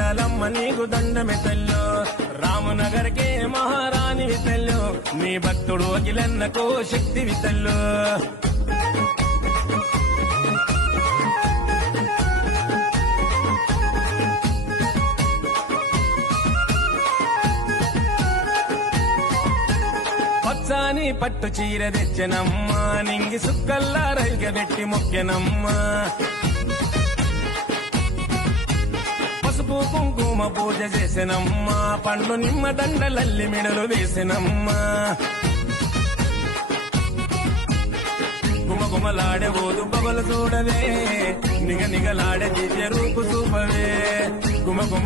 ముత్యాలమ్మ నీకు దండమె తల్లో రామనగర్కే మహారాణి తల్లో నీ భక్తుడు అఖిలన్నకు శక్తి వితల్లో పచ్చాని పట్టు చీర తెచ్చనమ్మా నింగి సుక్కల్లా రైగబెట్టి మొక్కెనమ్మా పసుపు కుంకుమ పూజ చేసినమ్మా పండ్లు నిమ్మ దండలల్లి మిడలు వేసినమ్మా గుమగుమలాడే ఓదు బొగలు చూడవే నిగ నిగలాడే దివ్య రూపు చూపవే గుమగుమ